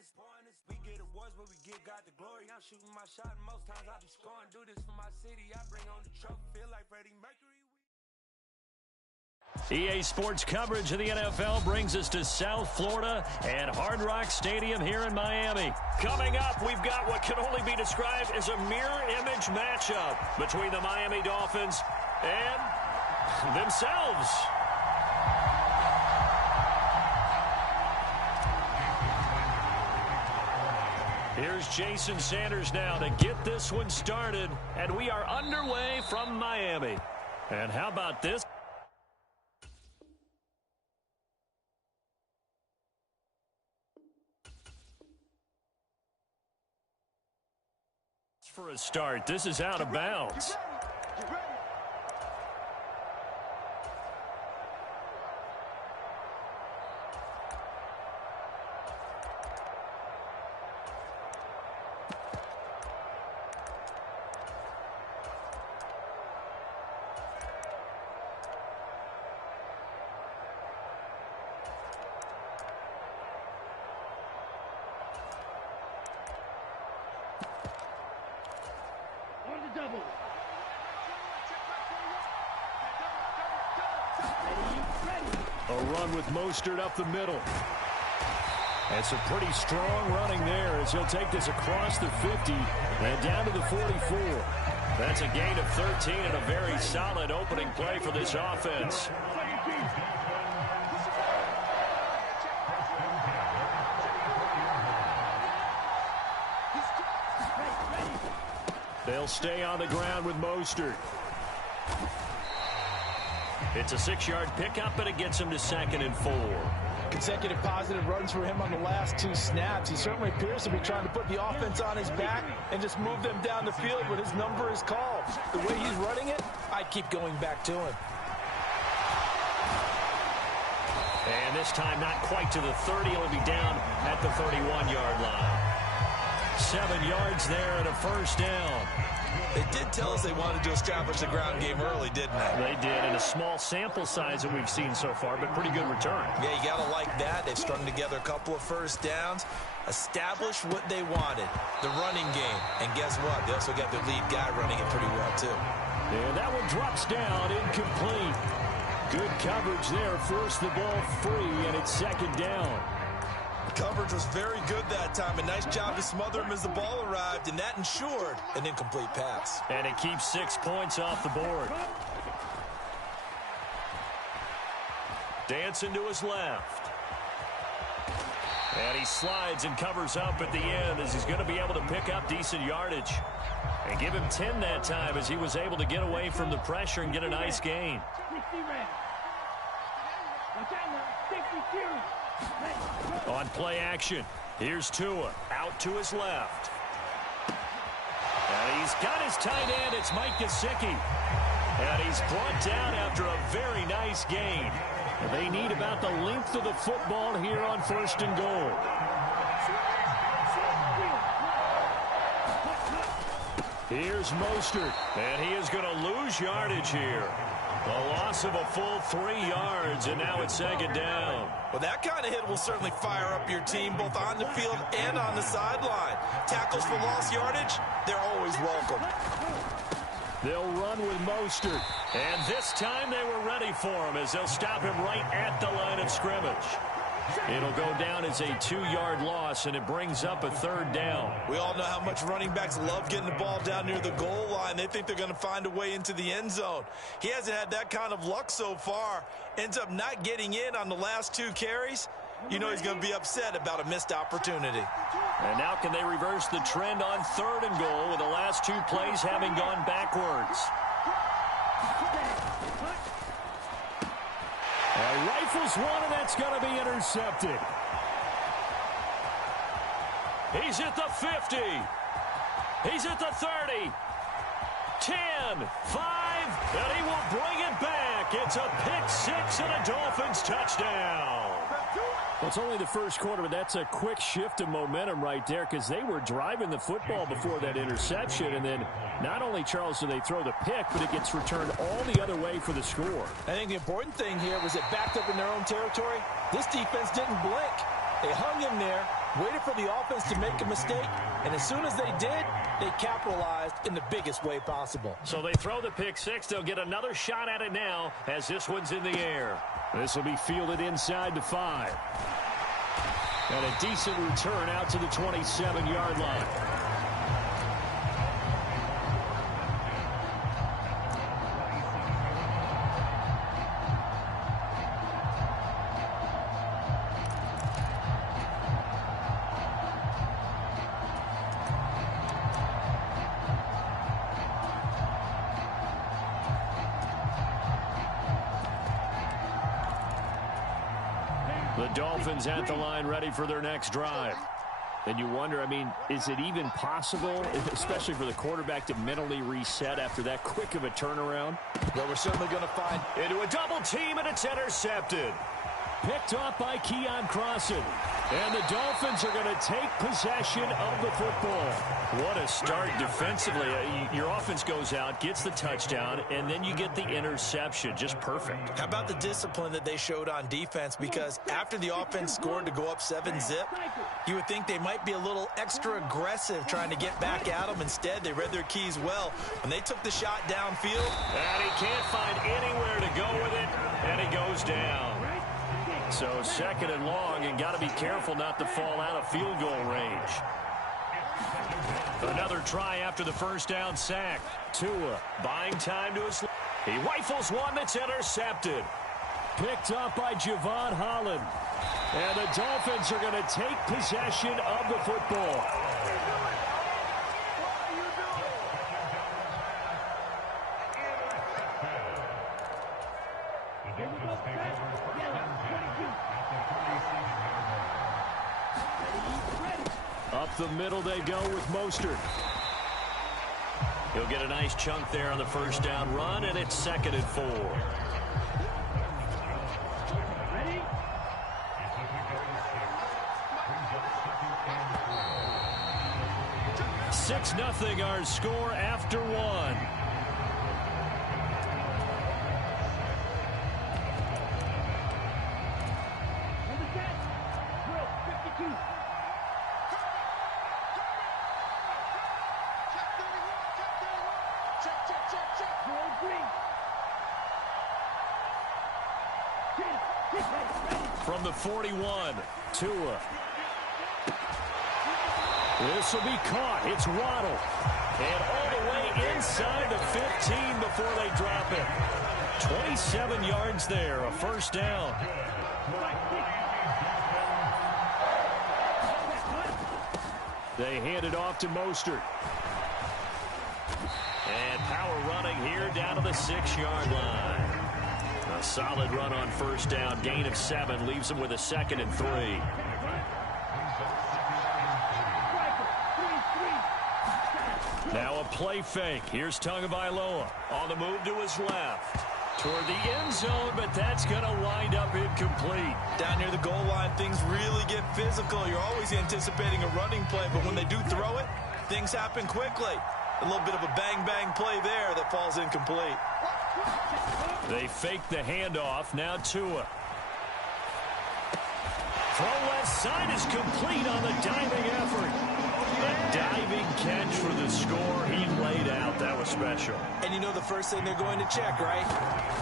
We get awards, but we give God the glory. I'm shooting my shot, and most times I be scoring. Do this for my city. I bring on the trophy. Feel like Freddie Mercury. EA Sports coverage of the NFL brings us to South Florida and Hard Rock Stadium here in Miami. Coming up, we've got what can only be described as a mirror image matchup between the Miami Dolphins and themselves. Here's Jason Sanders now to get this one started, and we are underway from Miami. And how about this? For a start, this is out of bounds. A run with Mostert up the middle. And some pretty strong running there as he'll take this across the 50 and down to the 44. That's a gain of 13 and a very solid opening play for this offense. They'll stay on the ground with Mostert. It's a 6-yard pickup, and it gets him to 2nd and 4. Consecutive positive runs for him on the last 2 snaps. He certainly appears to be trying to put the offense on his back and just move them down the field when his number is called. The way he's running it, I'd keep going back to him. And this time not quite to the 30. It'll be down at the 31-yard line. 7 yards there and a first down. They did tell us they wanted to establish the ground game early, didn't they? They did, in a small sample size that we've seen so far, but pretty good return. Yeah, you got to like that. They've strung together a couple of first downs, established what they wanted, the running game. And guess what? They also got their lead guy running it pretty well, too. And that one drops down, incomplete. Good coverage there, forced the ball free, and it's 2nd down. Coverage was very good that time. A nice job to smother him as the ball arrived, and that ensured an incomplete pass. And it keeps 6 points off the board. Dancing to his left. And he slides and covers up at the end as he's going to be able to pick up decent yardage. And give him 10 that time as he was able to get away from the pressure and get a nice gain. On play action, here's Tua, out to his left. And he's got his tight end, it's Mike Gesicki. And he's brought down after a very nice gain. They need about the length of the football here on 1st and goal. Here's Mostert, and he is going to lose yardage here. A loss of a full 3 yards, and now it's 2nd down. Well, that kind of hit will certainly fire up your team, both on the field and on the sideline. Tackles for lost yardage, they're always welcome. They'll run with Mostert, and this time they were ready for him as they'll stop him right at the line of scrimmage. It'll go down as a 2-yard loss, and it brings up a 3rd down. We all know how much running backs love getting the ball down near the goal line. They think they're going to find a way into the end zone. He hasn't had that kind of luck so far. Ends up not getting in on the last 2 carries. You know he's going to be upset about a missed opportunity. And now can they reverse the trend on 3rd and goal with the last 2 plays having gone backwards? Rifles one, and that's going to be intercepted. He's at the 50. He's at the 30. 10, 5, and he will bring it back. It's a pick-6 and a Dolphins touchdown. Well, it's only the first quarter, but that's a quick shift of momentum right there because they were driving the football before that interception. And then not only, Charles, do they throw the pick, but it gets returned all the other way for the score. I think the important thing here was it backed up in their own territory. This defense didn't blink. They hung him there, waited for the offense to make a mistake, and as soon as they did, they capitalized in the biggest way possible. So they throw the pick six. They'll get another shot at it now as this one's in the air. This will be fielded inside the 5. And a decent return out to the 27-yard line. The Dolphins at the line ready for their next drive. And you wonder, I mean, is it even possible, especially for the quarterback, to mentally reset after that quick of a turnaround? Well, we're certainly going to find into a double team, and it's intercepted. Picked off by Keon Crossan. And the Dolphins are going to take possession of the football. What a start defensively. Your offense goes out, gets the touchdown, and then you get the interception. Just perfect. How about the discipline that they showed on defense? Because after the offense scored to go up 7-zip, you would think they might be a little extra aggressive trying to get back at them. Instead, they read their keys well. When they took the shot downfield, and he can't find anywhere to go with it, and he goes down. So second and long, and got to be careful not to fall out of field goal range. Another try after the first down sack. Tua buying time to his. He rifles one that's intercepted. Picked up by Javon Holland. And the Dolphins are going to take possession of the football. Up the middle they go with Mostert. He'll get a nice chunk there on the first down run, and it's 2nd and 4. Ready? 6-0 our score after one. From the 41, Tua. This will be caught. It's Waddle. And all the way inside the 15 before they drop it. 27 yards there, a first down. They hand it off to Mostert. And power running here down to the 6-yard line. A solid run on first down. Gain of 7 leaves them with a 2nd and 3. Now a play fake. Here's Tagovailoa on the move to his left. Toward the end zone, but that's going to wind up incomplete. Down near the goal line, things really get physical. You're always anticipating a running play, but when they do throw it, things happen quickly. A little bit of a bang-bang play there that falls incomplete. They fake the handoff. Now Tua. Throw left side is complete on the diving effort. A diving catch for the score. He laid out. That was special. And you know the first thing they're going to check, right?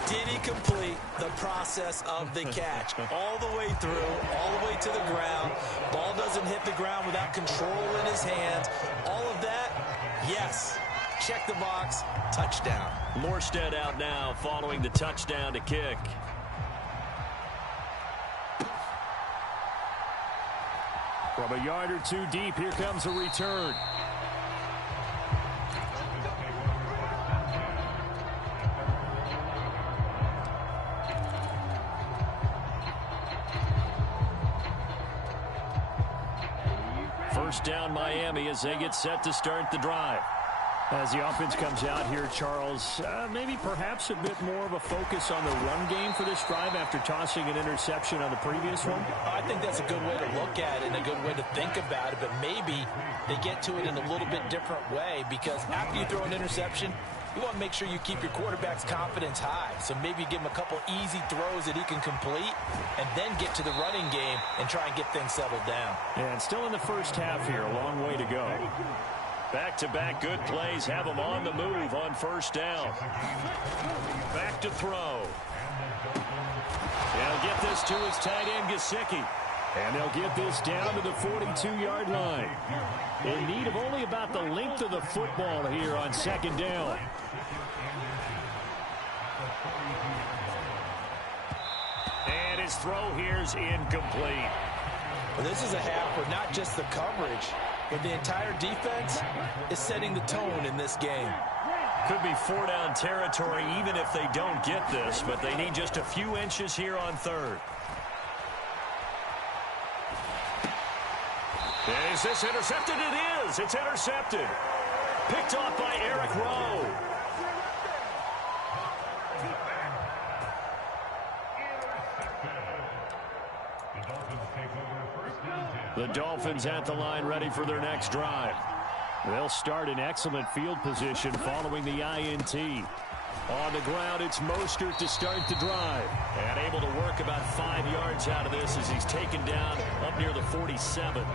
Did he complete the process of the catch? All the way through, all the way to the ground. Ball doesn't hit the ground without control in his hands. All of that, yes. Check the box. Touchdown. Morstead out now following the touchdown to kick. From a yard or two deep, here comes a return. First down Miami as they get set to start the drive. As the offense comes out here, Charles, maybe perhaps a bit more of a focus on the run game for this drive after tossing an interception on the previous one? I think that's a good way to look at it and a good way to think about it, but maybe they get to it in a little bit different way because after you throw an interception, you want to make sure you keep your quarterback's confidence high. So maybe give him a couple easy throws that he can complete and then get to the running game and try and get things settled down. And still in the first half here, a long way to go. Back-to-back good plays have them on the move on first down. Back to throw. They'll get this to his tight end, Gesicki. And they'll get this down to the 42-yard line. In need of only about the length of the football here on second down. And his throw here's incomplete. Well, this is a half where not just the coverage, but the entire defense is setting the tone in this game. Could be four-down territory even if they don't get this, but they need just a few inches here on third. Is this intercepted? It is. It's intercepted. Picked off by Eric Rowe. The Dolphins at the line ready for their next drive. They'll start in excellent field position following the INT. On the ground, it's Mostert to start the drive. And able to work about 5 yards out of this as he's taken down up near the 47.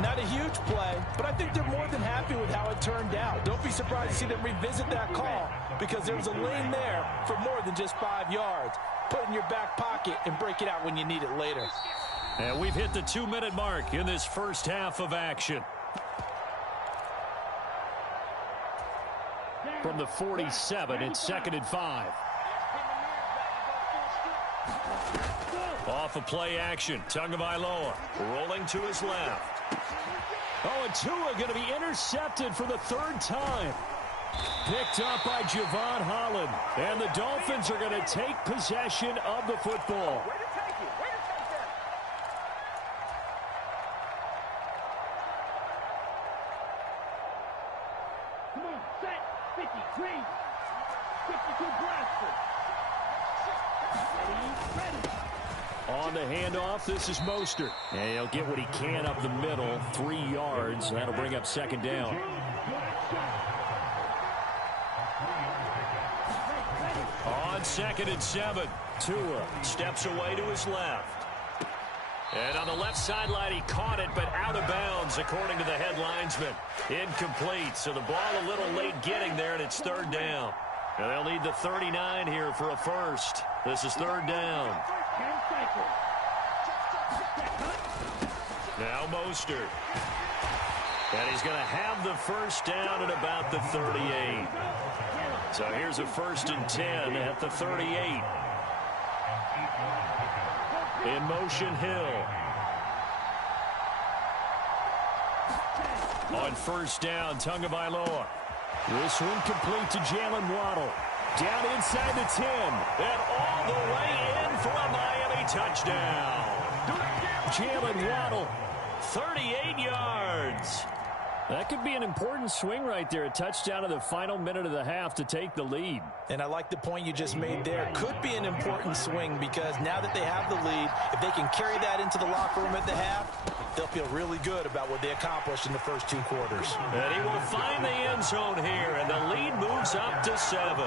Not a huge play, but I think they're more than happy with how it turned out. Don't be surprised to see them revisit that call because there was a lane there for more than just 5 yards. Put it in your back pocket and break it out when you need it later. And we've hit the 2-minute mark in this first half of action. From the 47, it's 2nd and 5. Off of play action, Tagovailoa rolling to his left. Oh, and Tua going to be intercepted for the 3rd time. Picked up by Javon Holland. And the Dolphins are going to take possession of the football. Come on, set, 53. 52 Bradford. Ready. On the handoff, this is Mostert. And he'll get what he can up the middle, 3 yards. That'll bring up 2nd down. On 2nd and 7, Tua steps away to his left. And on the left sideline, he caught it, but out of bounds, according to the head linesman. Incomplete, so the ball a little late getting there, and it's 3rd down. And they'll need the 39 here for a first. This is 3rd down. Now Mostert. And he's going to have the first down at about the 38. So here's a 1st and 10 at the 38. In motion, Hill. On 1st down, Tagovailoa. This one complete to Jalen Waddle. Down inside the 10. And all the way in for a Miami touchdown. Jalen Waddle, 38 yards. That could be an important swing right there. A touchdown in the final minute of the half to take the lead. And I like the point you just made there. Could be an important swing because now that they have the lead, if they can carry that into the locker room at the half, they'll feel really good about what they accomplished in the first 2 quarters. And he will find the end zone here, and the lead moves up to 7.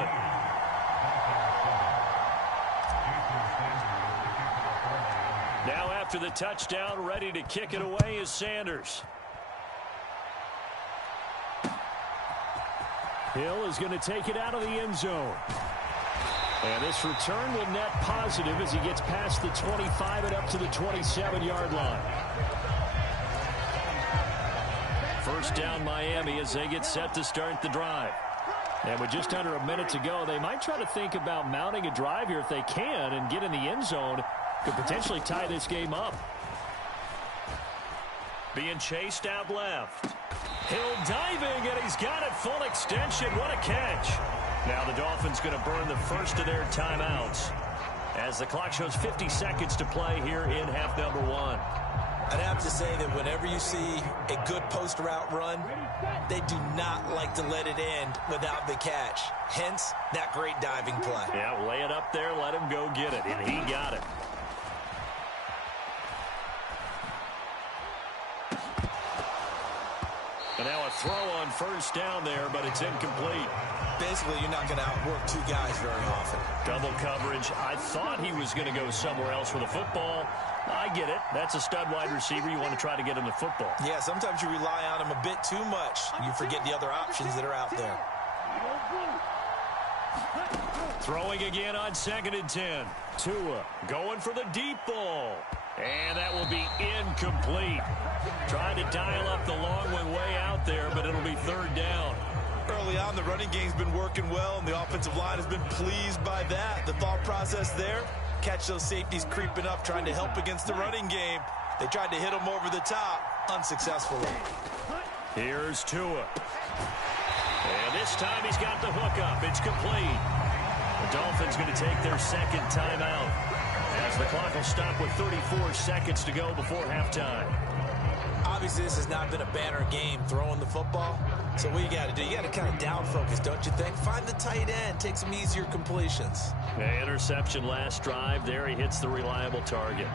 Now after the touchdown, ready to kick it away is Sanders. Hill is going to take it out of the end zone. And this return will net positive as he gets past the 25 and up to the 27-yard line. First down Miami as they get set to start the drive. And with just under a minute to go, they might try to think about mounting a drive here if they can and get in the end zone. Could potentially tie this game up. Being chased out left. Hill diving, and he's got it full extension. What a catch. Now the Dolphins going to burn the first of their timeouts as the clock shows 50 seconds to play here in half number 1. I'd have to say that whenever you see a good post route run, they do not like to let it end without the catch. Hence, that great diving play. Yeah, lay it up there, let him go get it, and he got it. And now a throw on first down there, but it's incomplete. Basically, you're not going to outwork two guys very often. Double coverage. I thought he was going to go somewhere else with the football. I get it. That's a stud wide receiver. You want to try to get him the football. Yeah, sometimes you rely on him a bit too much. You forget the other options that are out there. Throwing again on 2nd and 10. Tua going for the deep ball. And that will be incomplete. Trying to dial up the long one way out there, but it'll be 3rd down. Early on, the running game's been working well, and the offensive line has been pleased by that. The thought process there, catch those safeties creeping up, trying to help against the running game. They tried to hit them over the top, unsuccessfully. Here's Tua. And this time he's got the hook up. It's complete. The Dolphins going to take their 2nd timeout as the clock will stop with 34 seconds to go before halftime. Obviously, this has not been a banner game throwing the football. So what you got to do, you got to kind of down focus, don't you think? Find the tight end, take some easier completions. The interception last drive. There he hits the reliable target.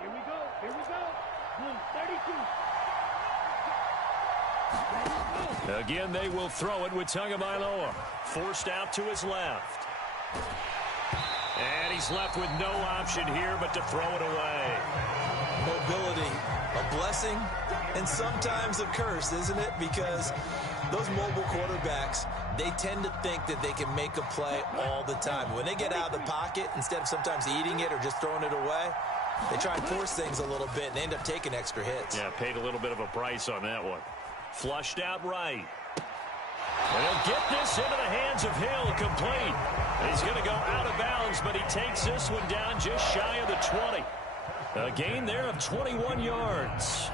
Here we go. Blue 32. Again, they will throw it with Tagovailoa. Forced out to his left. And he's left with no option here but to throw it away. Mobility, a blessing and sometimes a curse, isn't it? Because those mobile quarterbacks, they tend to think that they can make a play all the time. When they get out of the pocket, instead of sometimes eating it or just throwing it away, they try and force things a little bit and end up taking extra hits. Yeah, paid a little bit of a price on that one. Flushed out right. And he'll get this into the hands of Hill, complete. He's going to go out of bounds, but he takes this one down just shy of the 20. A gain there of 21 yards.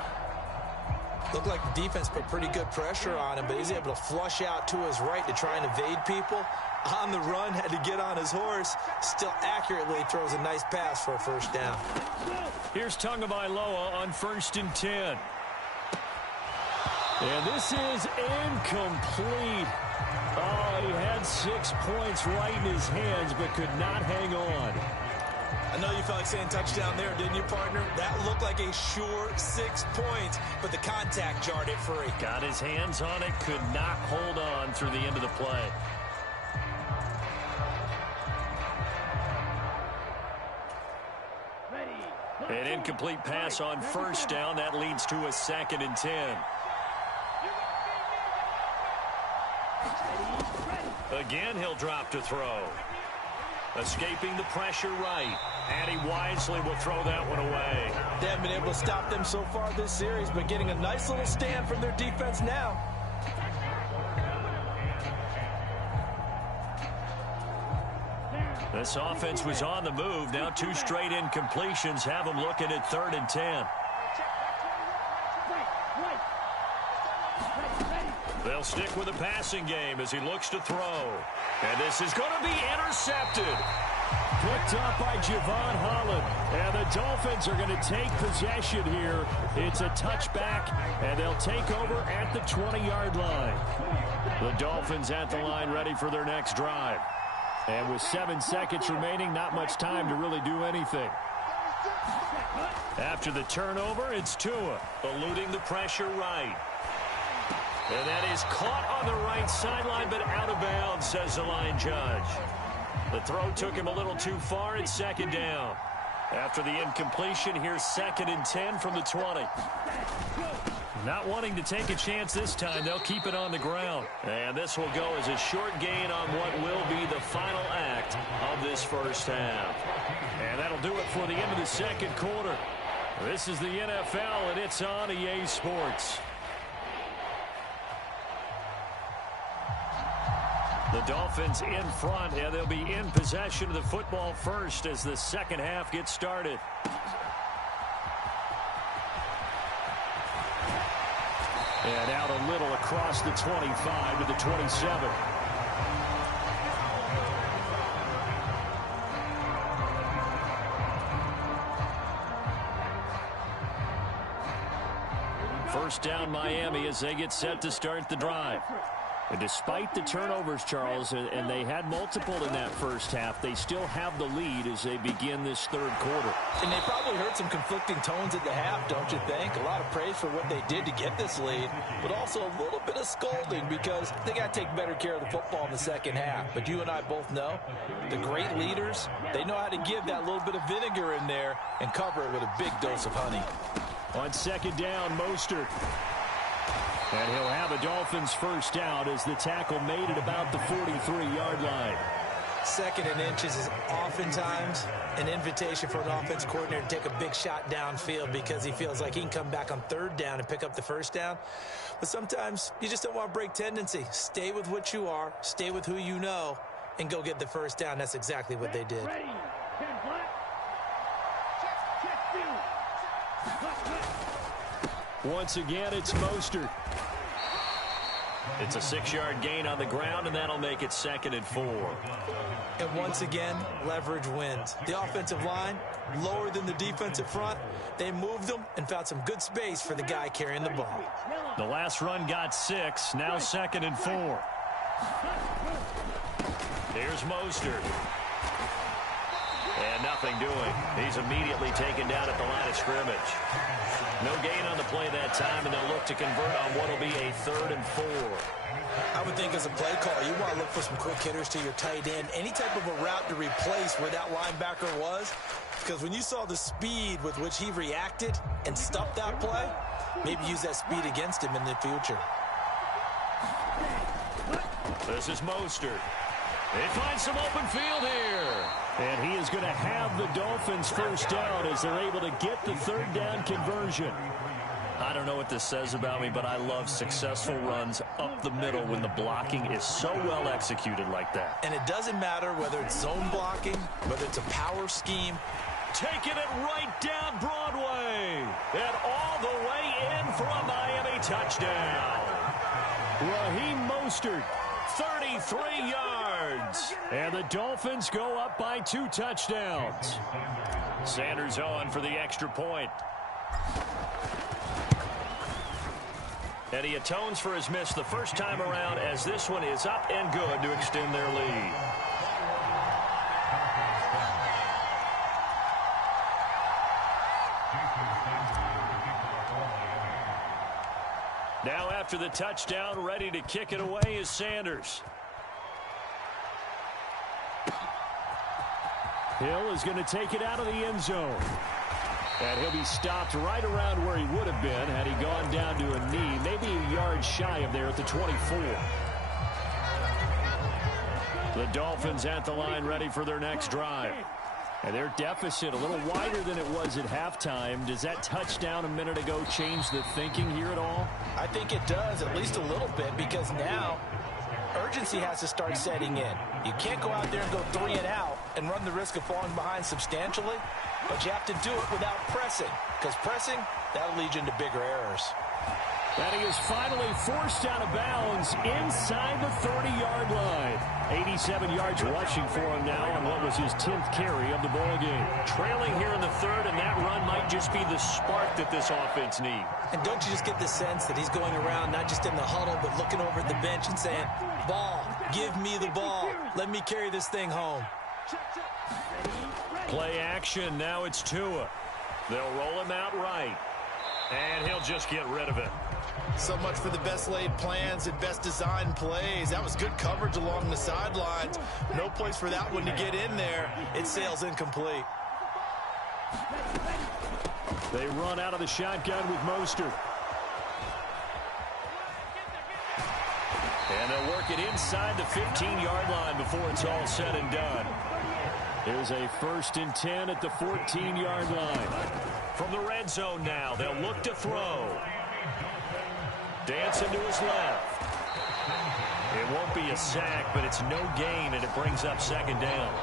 Looked like the defense put pretty good pressure on him, but he's able to flush out to his right to try and evade people. On the run, had to get on his horse. Still accurately throws a nice pass for a 1st down. Here's Tagovailoa on 1st and 10. And this is incomplete. Oh, he had 6 points right in his hands, but could not hang on. I know you felt like saying touchdown there, didn't you, partner? That looked like a sure 6 points, but the contact jarred it free. Got his hands on it, could not hold on through the end of the play. An incomplete pass on 1st down. That leads to a 2nd and 10. Again, he'll drop to throw. Escaping the pressure right. And he wisely will throw that one away. They haven't been able to stop them so far this series, but getting a nice little stand from their defense now. This offense was on the move. Now 2 straight incompletions have them looking at 3rd and 10. They'll stick with the passing game as he looks to throw. And this is going to be intercepted. Picked up by Javon Holland. And the Dolphins are going to take possession here. It's a touchback, and they'll take over at the 20-yard line. The Dolphins at the line ready for their next drive. And with 7 seconds remaining, not much time to really do anything. After the turnover, it's Tua eluding the pressure right. And that is caught on the right sideline, but out of bounds, says the line judge. The throw took him a little too far. It's 2nd down. After the incompletion, here's 2nd and 10 from the 20. Not wanting to take a chance this time, they'll keep it on the ground. And this will go as a short gain on what will be the final act of this 1st half. And that'll do it for the end of the 2nd quarter. This is the NFL, and it's on EA Sports. The Dolphins in front, and they'll be in possession of the football first as the 2nd half gets started. And out a little across the 25 to the 27. First down Miami as they get set to start the drive. And despite the turnovers, Charles, and they had multiple in that first half, they still have the lead as they begin this third quarter. And they probably heard some conflicting tones at the half, don't you think? A lot of praise for what they did to get this lead, but also a little bit of scolding because they got to take better care of the football in the second half. But you and I both know the great leaders, they know how to give that little bit of vinegar in there and cover it with a big dose of honey. On second down, Mostert. And he'll have a Dolphins first down as the tackle made at about the 43-yard line. Second and inches is oftentimes an invitation for an offense coordinator to take a big shot downfield because he feels like he can come back on third down and pick up the first down. But sometimes you just don't want to break tendency. Stay with what you are, stay with who you know, and go get the first down. That's exactly what they did. Ready. 10 flat. Check two. Once again, it's Mostert. It's a 6-yard gain on the ground, and that'll make it 2nd and 4. And once again, leverage wins. The offensive line, lower than the defensive front. They moved them and found some good space for the guy carrying the ball. The last run got 6, now 2nd and 4. Here's Mostert. And nothing doing. He's immediately taken down at the line of scrimmage. No gain on the play that time, and they'll look to convert on what will be a 3rd and 4. I would think as a play call, you want to look for some quick hitters to your tight end. Any type of a route to replace where that linebacker was. Because when you saw the speed with which he reacted and stopped that play, maybe use that speed against him in the future. This is Mostert. They find some open field here. And he is going to have the Dolphins first down as they're able to get the third down conversion. I don't know what this says about me, but I love successful runs up the middle when the blocking is so well executed like that. And it doesn't matter whether it's zone blocking, whether it's a power scheme. Taking it right down Broadway. And all the way in for a Miami touchdown. Raheem Mostert, 33 yards. And the Dolphins go up by 2 touchdowns. Sanders on for the extra point. And he atones for his miss the first time around as this one is up and good to extend their lead. Now after the touchdown, ready to kick it away is Sanders. Hill is going to take it out of the end zone. And he'll be stopped right around where he would have been had he gone down to a knee, maybe a yard shy of there at the 24. The Dolphins at the line ready for their next drive. And their deficit a little wider than it was at halftime. Does that touchdown a minute ago change the thinking here at all? I think it does, at least a little bit, because now urgency has to start setting in. You can't go out there and go 3 and out and run the risk of falling behind substantially, but you have to do it without pressing, because pressing, that'll lead you into bigger errors. And he is finally forced out of bounds inside the 30-yard line. 87 yards rushing for him now on what was his 10th carry of the ballgame. Trailing here in the third, and that run might just be the spark that this offense needs. And don't you just get the sense that he's going around not just in the huddle, but looking over at the bench and saying, ball, give me the ball. Let me carry this thing home. Play action. Now it's Tua. They'll roll him out right. And he'll just get rid of it. So much for the best laid plans and best designed plays. That was good coverage along the sidelines. No place for that one to get in there. It sails incomplete. They run out of the shotgun with Mostert. And they'll work it inside the 15-yard line before it's all said and done. There's a 1st and 10 at the 14-yard line. From the red zone now, they'll look to throw. Dancing to his left. It won't be a sack, but it's no gain, and it brings up 2nd down.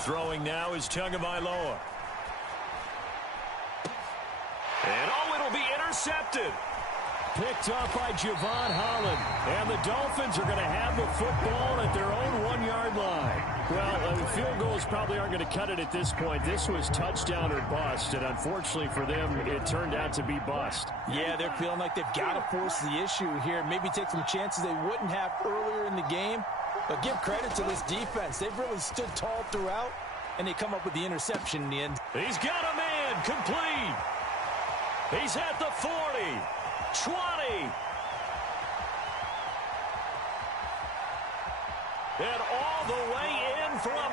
Throwing now is Tagovailoa. And it'll be intercepted. picked up by Javon Holland. And the Dolphins are going to have the football at their own 1-yard line. Well, field goals probably aren't going to cut it at this point. This was touchdown or bust, and unfortunately for them, it turned out to be bust. Yeah, they're feeling like they've got to force the issue here. Maybe take some chances they wouldn't have earlier in the game. But give credit to this defense. They've really stood tall throughout, and they come up with the interception in the end. He's got a man complete. He's at the 40, 20. And all the way in for a